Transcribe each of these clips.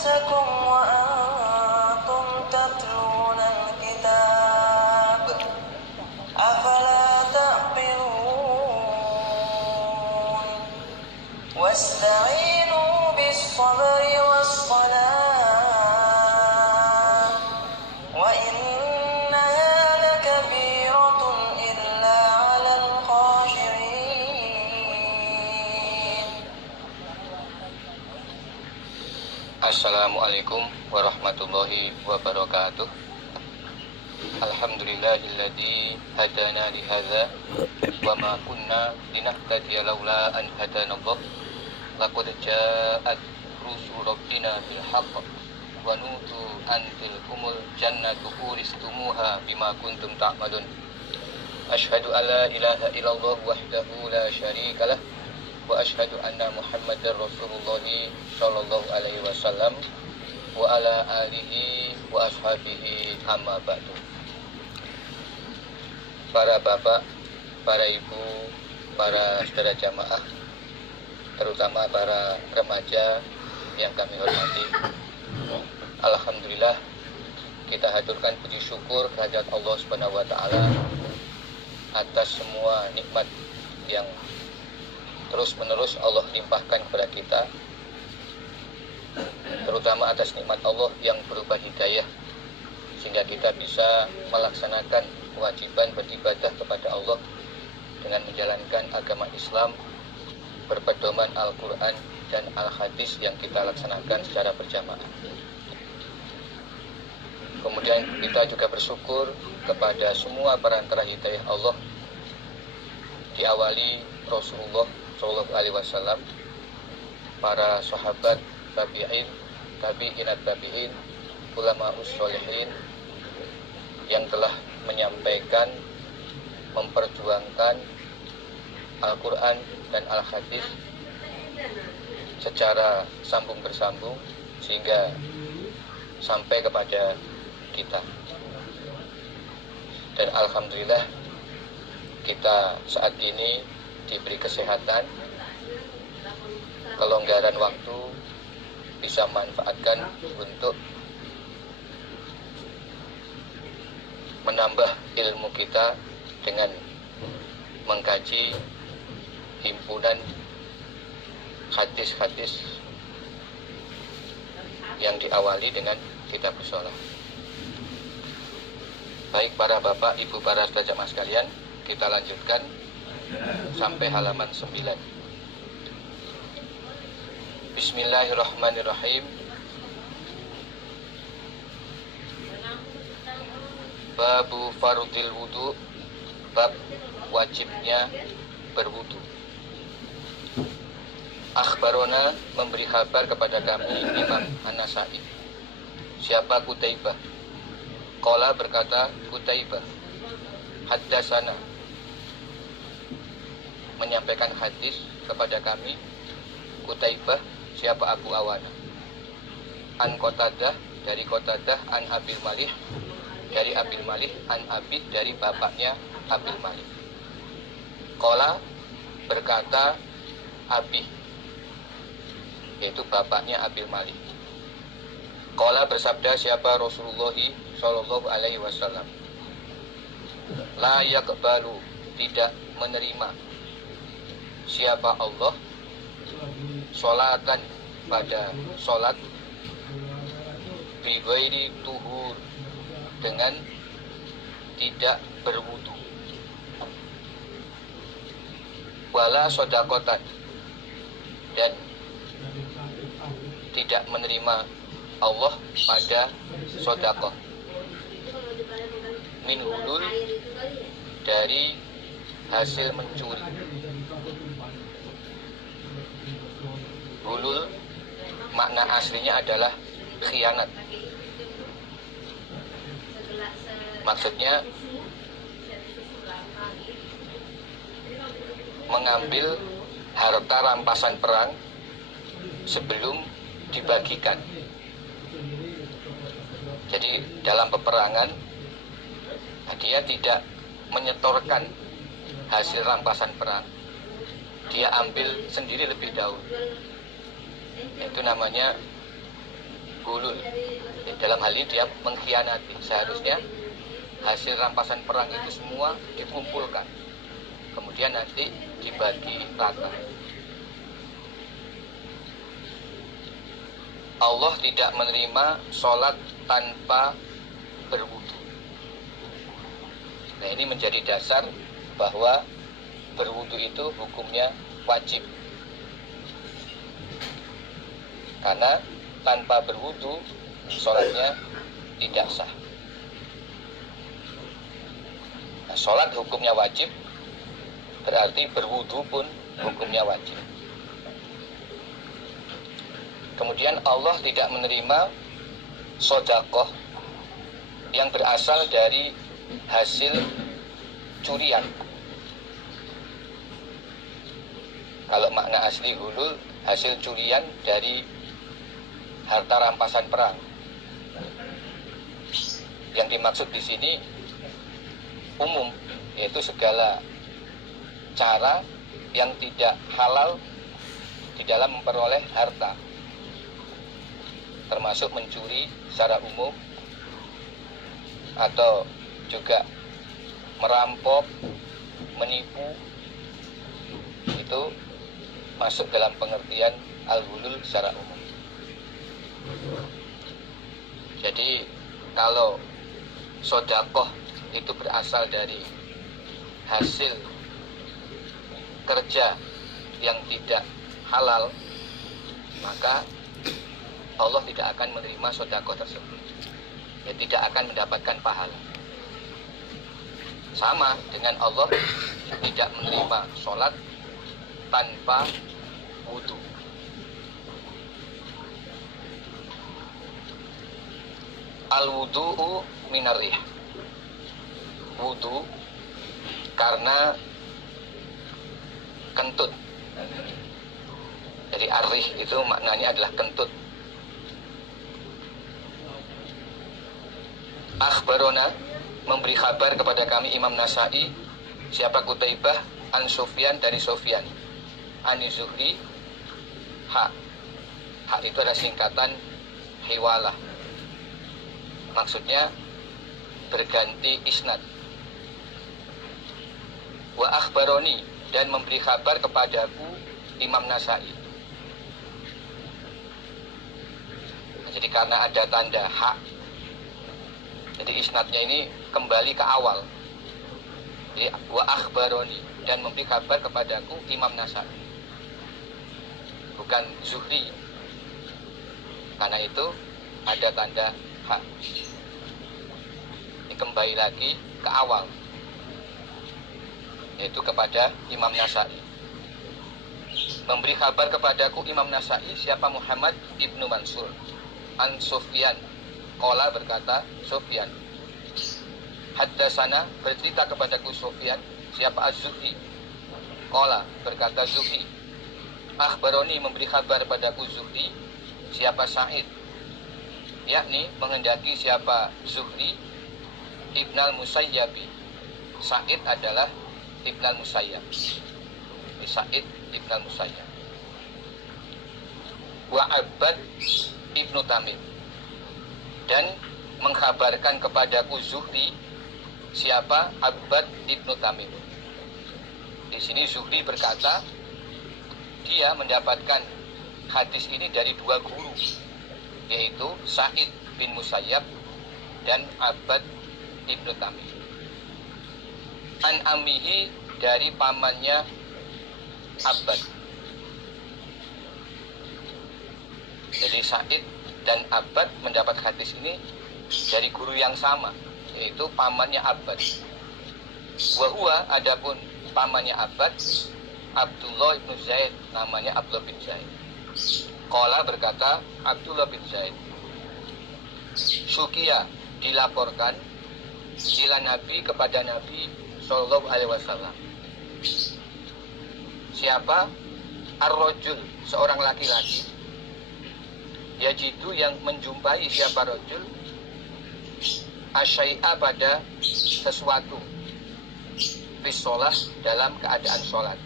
أنفسكم وأنتم تتلون الكتاب أفلا تعقلون واستعينوا بالصبر والصلاة وإنها لكبيرة إلا على الخاشعين. Assalamualaikum warahmatullahi wabarakatuh. Alhamdulillahilladzi hadana li hadza wa ma kunna linahtadiya laula an hadanallah. Laqad ja'at rusul rabbina bil haqq wa nutu an tilkumul jannatu uristumuha bima kuntum ta'malun. Asyhadu an la ilaha illallah wahdahu la syarika lah wa asyhadu anna Muhammadar Rasulullah sallallahu alaihi wasallam wa ala alihi wa ashabihi amma ba'du. Para bapak, para ibu, para saudara jamaah, terutama para remaja yang kami hormati, alhamdulillah kita haturkan puji syukur kehadirat Allah Subhanahu wa taala atas semua nikmat yang terus-menerus Allah limpahkan kepada kita, terutama atas nikmat Allah yang berupa hidayah, sehingga kita bisa melaksanakan kewajiban beribadah kepada Allah dengan menjalankan agama Islam berpedoman Al-Quran dan Al-Hadis yang kita laksanakan secara berjamaah. Kemudian kita juga bersyukur kepada semua perantara hidayah Allah, diawali Rasulullah Sallallahu Alaihi Wasallam, para sahabat, tabi'in, tabi'inat tabi'in, ulama usholihin yang telah menyampaikan, memperjuangkan Al-Quran dan Al-Hadis secara sambung bersambung sehingga sampai kepada kita. Dan alhamdulillah kita saat ini diberi kesehatan, kelonggaran waktu, bisa manfaatkan untuk menambah ilmu kita dengan mengkaji himpunan hadis-hadis yang diawali dengan kitab shalah. Baik para bapak, ibu, para saudara jamaah sekalian, kita lanjutkan sampai halaman 9. Bismillahirrahmanirrahim. Babu farudil wudu, bab wajibnya berwudu. Akhbarona, memberi kabar kepada kami Imam An-Nasai. Siapa Qutaibah? Qala, berkata Qutaibah, haddasana, menyampaikan hadis kepada kami Qutaibah, siapa Abu Awana. An Qatadah, dari Qatadah, an Abil Malih, dari Abil Malih, an Abid, dari bapaknya Abil Malih. Qala, berkata Abi, yaitu bapaknya Abil Malih. Qala, bersabda siapa Rasulullah Sallallahu Alaihi Wasallam, la yaqbalu, tidak menerima siapa Allah sholatan, pada sholat, bi ghairi tuhur, dengan tidak berwudu, wala sodakotan, dan tidak menerima Allah pada sodakoh, min hulul, dari hasil mencuri. Hulul makna aslinya adalah khianat. Maksudnya mengambil harta rampasan perang sebelum dibagikan. Jadi dalam peperangan dia tidak menyetorkan hasil rampasan perang, dia ambil sendiri lebih dahulu. Itu namanya gulul. Dalam hal ini dia mengkhianati. Seharusnya hasil rampasan perang itu semua dikumpulkan, kemudian nanti dibagi rata. Allah tidak menerima sholat tanpa berwudu. Nah, ini menjadi dasar bahwa berwudu itu hukumnya wajib. Karena tanpa berwudu sholatnya tidak sah. Nah, sholat hukumnya wajib, berarti berwudu pun hukumnya wajib. Kemudian Allah tidak menerima sedekah yang berasal dari hasil curian. Kalau makna asli hulul, hasil curian dari harta rampasan perang. Yang dimaksud di sini umum, yaitu segala cara yang tidak halal di dalam memperoleh harta, termasuk mencuri secara umum atau juga merampok, menipu, itu masuk dalam pengertian al-hulul secara umum. Jadi kalau sedekah itu berasal dari hasil kerja yang tidak halal, maka Allah tidak akan menerima sedekah tersebut. Ya, tidak akan mendapatkan pahala. Sama dengan Allah tidak menerima sholat tanpa wudu. Al-wudu'u minarrih. Wudu karena kentut. Jadi arrih itu maknanya adalah kentut. Akhbarona, memberi kabar kepada kami Imam Nasa'i, siapa Qutaibah an Sufyan dari Sufyan, ani Zuhri, ha itu adalah singkatan hiwalah, maksudnya berganti isnad. Wa akhbaroni, dan memberi kabar kepadaku Imam Nasa'i. Jadi karena ada tanda ha, jadi isnadnya ini kembali ke awal. Jadi wa akhbaroni, dan memberi kabar kepadaku Imam Nasa'i, bukan Zuhri. Karena itu ada tanda ha. Ini kembali lagi ke awal, yaitu kepada Imam Nasa'i. Memberi kabar kepadaku Imam Nasa'i, siapa Muhammad ibnu Mansur an Sufyan. Qala, berkata Sufyan, haddasana, bercerita kepadaku Sufyan, siapa Az-Zuhri. Qala, berkata Zuhri, akhbaroni, memberi kabar padaku Zuhri, siapa Sa'id, yakni menghendaki siapa Zuhri Ibnal Musayyabi. Sa'id adalah Ibnal Musayyab. Sa'id Ibnal Musayyab. Wa Abbad Ibnu Tamim, dan mengkabarkan kepadaku Zuhri siapa Abbad Ibnu Tamim. Di sini Zuhri berkata dia mendapatkan hadis ini dari dua guru, yaitu Sa'id bin Musayyab dan Abbad Ibnu Tamim. An amihi, dari pamannya Abbad. Jadi Sa'id dan Abbad mendapat hadis ini dari guru yang sama, yaitu pamannya Abbad. Wa huwa, adapun pamannya Abbad, Abdullah bin Zaid, namanya Abdullah bin Zaid. Qala, berkata Abdullah bin Zaid, Syukiya, dilaporkan ila Nabi, kepada Nabi Sallallahu Alaihi Wasallam. Siapa? Ar-rajul, seorang laki-laki, yajidu, yang menjumpai siapa rajul, asyai'a, pada sesuatu, bisolah, dalam keadaan sholat.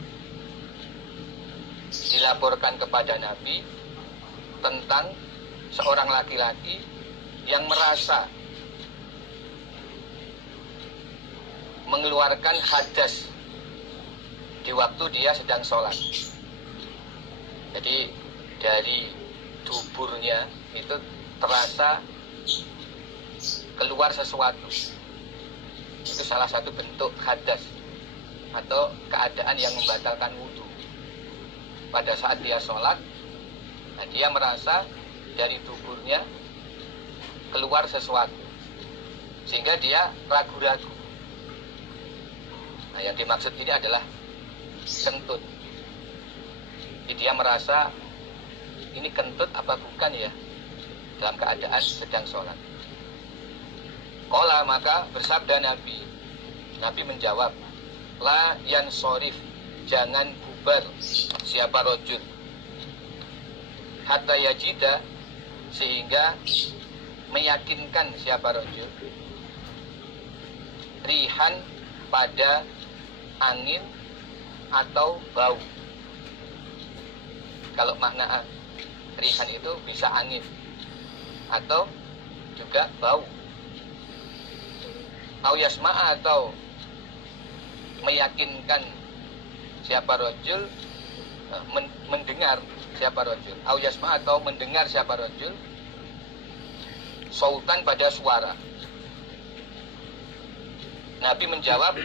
Dilaporkan kepada Nabi tentang seorang laki-laki yang merasa mengeluarkan hadas di waktu dia sedang sholat. Jadi dari duburnya itu terasa keluar sesuatu. Itu salah satu bentuk hadas atau keadaan yang membatalkan wudhu. Pada saat dia sholat, nah dia merasa dari duburnya keluar sesuatu, sehingga dia ragu-ragu. Nah, yang dimaksud ini adalah kentut. Jadi dia merasa ini kentut apa bukan ya, dalam keadaan sedang sholat. Qala, maka bersabda Nabi. Nabi menjawab, la yansorif, jangan bubar siapa rojul, hatta yajida, sehingga meyakinkan siapa rojul, rihan, pada angin atau bau. Kalau makna rihan itu bisa angin atau juga bau. Au yasma'a, atau meyakinkan siapa rojul, mendengar siapa rojul. Au yasma'a, atau mendengar siapa rojul, sautan, pada suara. Nabi menjawab,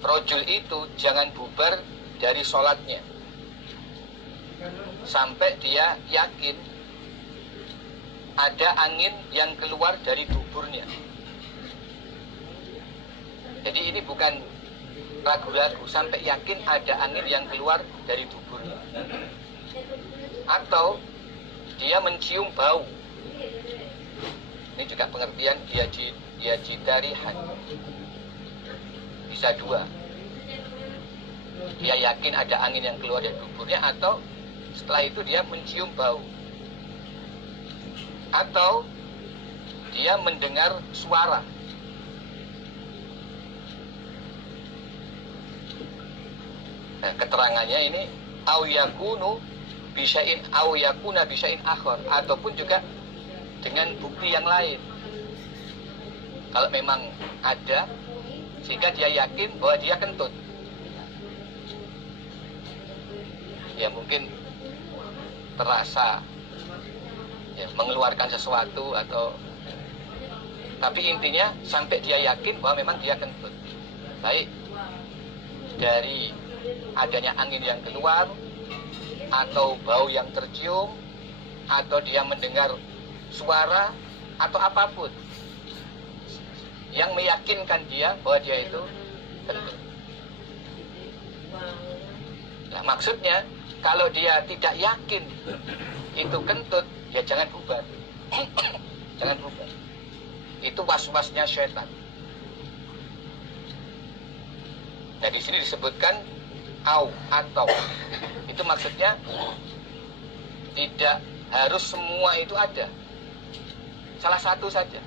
rojul itu jangan bubar dari sholatnya sampai dia yakin ada angin yang keluar dari duburnya. Jadi ini bukan ragu-ragu, sampai yakin ada angin yang keluar dari duburnya. Atau dia mencium bau. Ini juga pengertian dia jidarihan. Bisa dua. Dia yakin ada angin yang keluar dari duburnya, atau setelah itu dia mencium bau. Atau dia mendengar suara. Nah, keterangannya ini au yakunu bisya'in au yakuna bisya'in akhar, ataupun juga dengan bukti yang lain. Kalau memang ada, sehingga dia yakin bahwa dia kentut. Ya mungkin terasa ya, mengeluarkan sesuatu, atau tapi intinya sampai dia yakin bahwa memang dia kentut. Baik dari adanya angin yang keluar, atau bau yang tercium, atau dia mendengar suara, atau apapun yang meyakinkan dia bahwa dia itu kentut. Nah, maksudnya kalau dia tidak yakin itu kentut, ya jangan bubar. Jangan bubar. Itu was-wasnya syaitan. Nah, di sini disebutkan au, atau. Itu maksudnya tidak harus semua itu ada. Salah satu saja.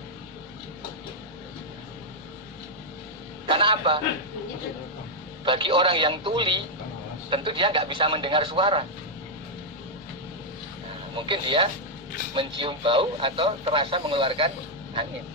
Karena apa? Bagi orang yang tuli, tentu dia nggak bisa mendengar suara. Nah, mungkin dia mencium bau atau terasa mengeluarkan angin.